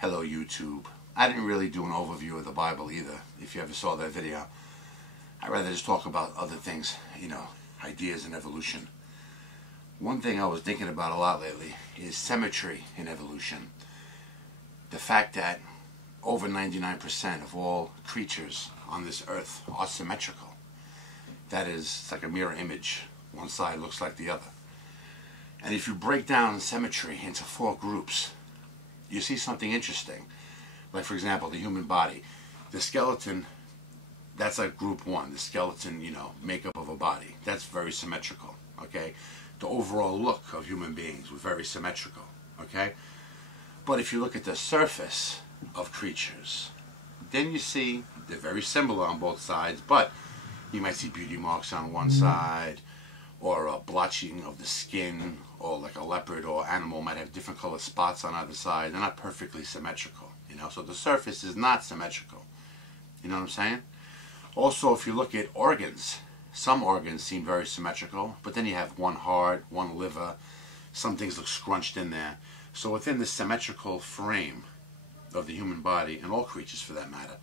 Hello YouTube. I didn't really do an overview of the Bible either, if you ever saw that video. I'd rather just talk about other things, ideas in evolution. One thing I was thinking about a lot lately is symmetry in evolution. The fact that over 99% of all creatures on this earth are symmetrical. That is, it's like a mirror image. One side looks like the other. And if you break down symmetry into 4 groups, you see something interesting. Like, for example, the human body. The skeleton, that's like group 1. The skeleton, makeup of a body. That's very symmetrical, okay? The overall look of human beings was very symmetrical, okay? But if you look at the surface of creatures, then you see they're very similar on both sides, but you might see beauty marks on one side, or a blotching of the skin, or like a leopard or animal might have different colored spots on either side. They're not perfectly symmetrical, so the surface is not symmetrical. You know what I'm saying? Also, if you look at organs, some organs seem very symmetrical, but then you have one heart, one liver, some things look scrunched in there. So within the symmetrical frame of the human body, and all creatures for that matter,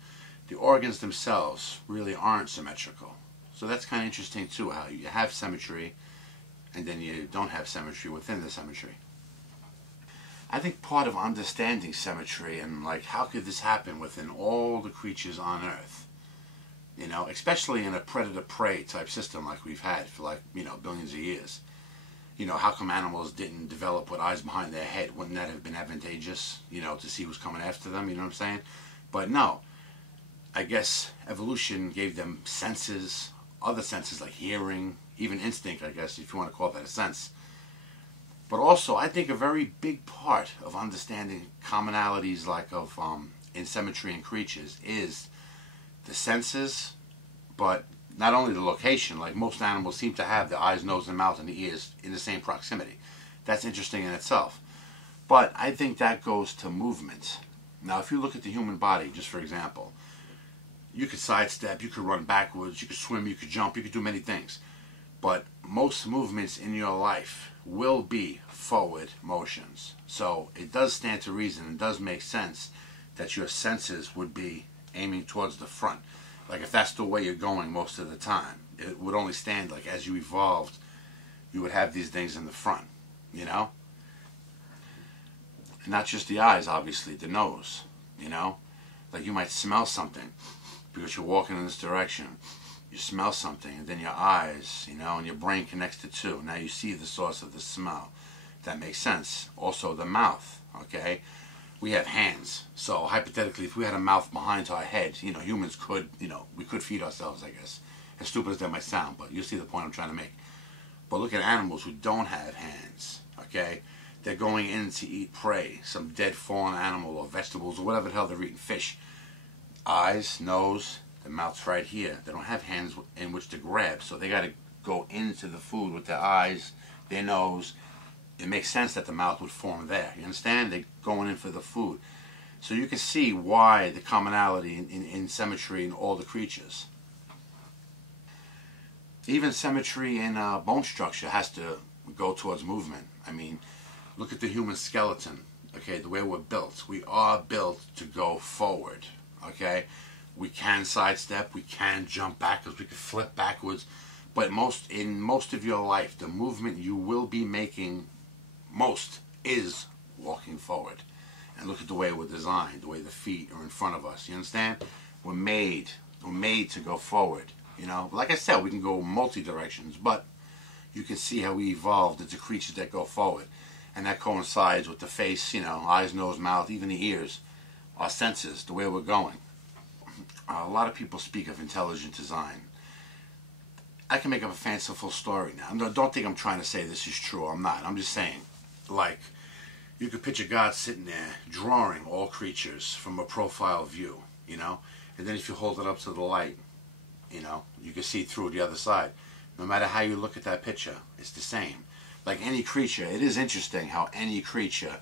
the organs themselves really aren't symmetrical. So that's kind of interesting too, how you have symmetry and then you don't have symmetry within the symmetry. I think part of understanding symmetry and how could this happen within all the creatures on Earth, especially in a predator-prey type system like we've had for billions of years. How come animals didn't develop with eyes behind their head? Wouldn't that have been advantageous, to see who's coming after them, you know what I'm saying? But no, I guess evolution gave them senses, other senses like hearing, even instinct, I guess, if you want to call that a sense. But also, I think a very big part of understanding commonalities in symmetry in creatures is the senses, but not only the location. Like most animals seem to have the eyes, nose, and mouth and the ears in the same proximity. That's interesting in itself. But I think that goes to movement. Now, if you look at the human body, just for example, you could sidestep, you could run backwards, you could swim, you could jump, you could do many things. But most movements in your life will be forward motions. So it does stand to reason, it does make sense that your senses would be aiming towards the front. Like if that's the way you're going most of the time, it would only stand as you evolved, you would have these things in the front, And not just the eyes, obviously, the nose, Like you might smell something because you're walking in this direction. You smell something, and then your eyes, and your brain connects the two. Now you see the source of the smell. That makes sense. Also the mouth, okay? We have hands. So hypothetically, if we had a mouth behind our head, humans could, we could feed ourselves, I guess. As stupid as that might sound, but you see the point I'm trying to make. But look at animals who don't have hands, okay? They're going in to eat prey, some dead fallen animal or vegetables or whatever the hell they're eating, fish. Eyes, nose, the mouth's right here. They don't have hands in which to grab, so they got to go into the food with their eyes, their nose. It makes sense that the mouth would form there. You understand? They're going in for the food. So you can see why the commonality in symmetry in all the creatures. Even symmetry in bone structure has to go towards movement. I mean, look at the human skeleton. Okay, the way we're built. We are built to go forward. Okay? We can sidestep, we can jump backwards, we can flip backwards, but in most of your life, the movement you will be making most is walking forward. And look at the way we're designed, the way the feet are in front of us. You understand? We're made to go forward. Like I said, we can go multi directions, but you can see how we evolved into creatures that go forward, and that coincides with the face, eyes, nose, mouth, even the ears, our senses, the way we're going. A lot of people speak of intelligent design. I can make up a fanciful story now. Don't think I'm trying to say this is true. I'm not. I'm just saying, you could picture God sitting there drawing all creatures from a profile view, and then if you hold it up to the light, you can see through the other side. No matter how you look at that picture, it's the same. Like any creature, it is interesting how any creature,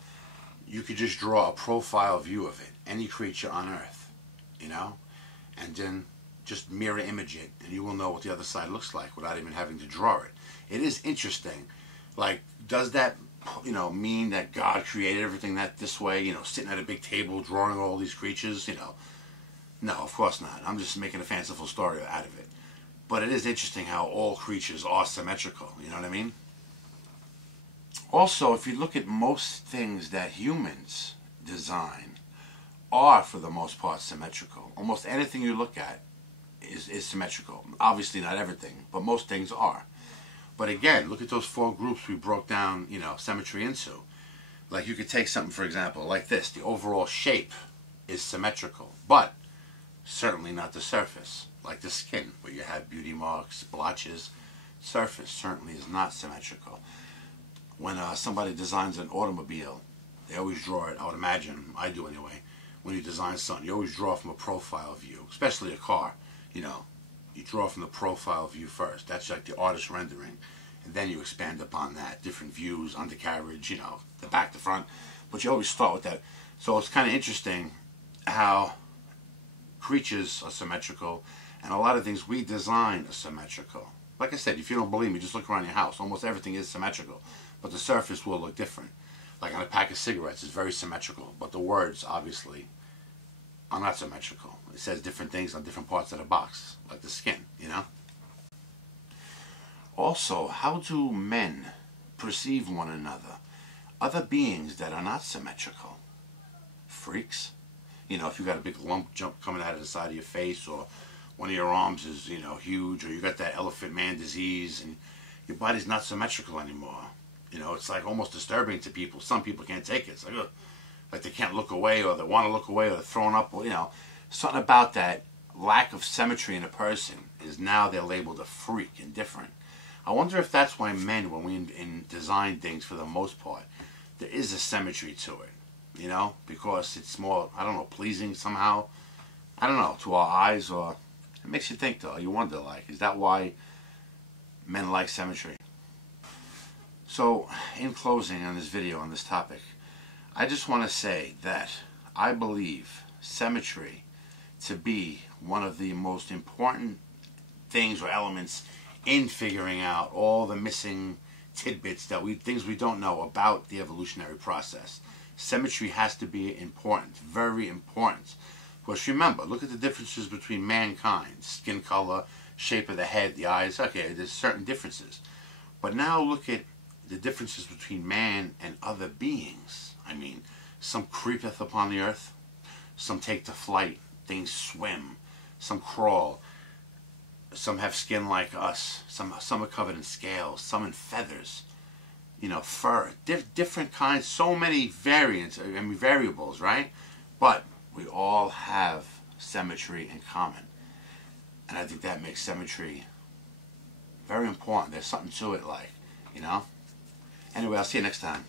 you could just draw a profile view of it. Any creature on Earth, and then just mirror image it, and you will know what the other side looks like without even having to draw it. It is interesting. Does that mean that God created everything this way, sitting at a big table drawing all these creatures. No, of course not. I'm just making a fanciful story out of it. But it is interesting how all creatures are symmetrical, you know what I mean? Also, if you look at most things that humans design are, for the most part, symmetrical. Almost anything you look at is symmetrical. Obviously not everything, but most things are. But again, look at those 4 groups we broke down, symmetry into. Like you could take something, for example, like this. The overall shape is symmetrical, but certainly not the surface. Like the skin, where you have beauty marks, blotches. Surface certainly is not symmetrical. When somebody designs an automobile, they always draw it, I would imagine, I do anyway, when you design something, you always draw from a profile view, especially a car. You draw from the profile view first. That's like the artist rendering. And then you expand upon that. Different views, undercarriage, the back, the front. But you always start with that. So it's kind of interesting how creatures are symmetrical, and a lot of things we design are symmetrical. Like I said, if you don't believe me, just look around your house. Almost everything is symmetrical, but the surface will look different. Like on a pack of cigarettes, it's very symmetrical, but the words, obviously, are not symmetrical. It says different things on different parts of the box, like the skin, Also, how do men perceive one another? Other beings that are not symmetrical? Freaks? If you got a big lump coming out of the side of your face, or one of your arms is, huge, or you got that elephant man disease, and your body's not symmetrical anymore. It's like almost disturbing to people. Some people can't take it. It's like, ugh. Like they can't look away, or they want to look away, or they're throwing up, or, something about that lack of symmetry in a person is now they're labeled a freak and different. I wonder if that's why men, when we design things for the most part, there is a symmetry to it, because it's more, I don't know, pleasing somehow. I don't know, to our eyes, or it makes you think though. You wonder, like, is that why men like symmetry? So, in closing on this video on this topic, I just want to say that I believe symmetry to be one of the most important things or elements in figuring out all the missing tidbits things we don't know about the evolutionary process. Symmetry has to be important, very important. Because remember, look at the differences between mankind, skin color, shape of the head, the eyes. Okay, there's certain differences. But now look at the differences between man and other beings. I mean, some creepeth upon the earth, some take to flight, things swim, some crawl, some have skin like us, some are covered in scales, some in feathers, fur, different kinds, so many variables, right? But we all have symmetry in common. And I think that makes symmetry very important. There's something to it, Anyway, I'll see you next time.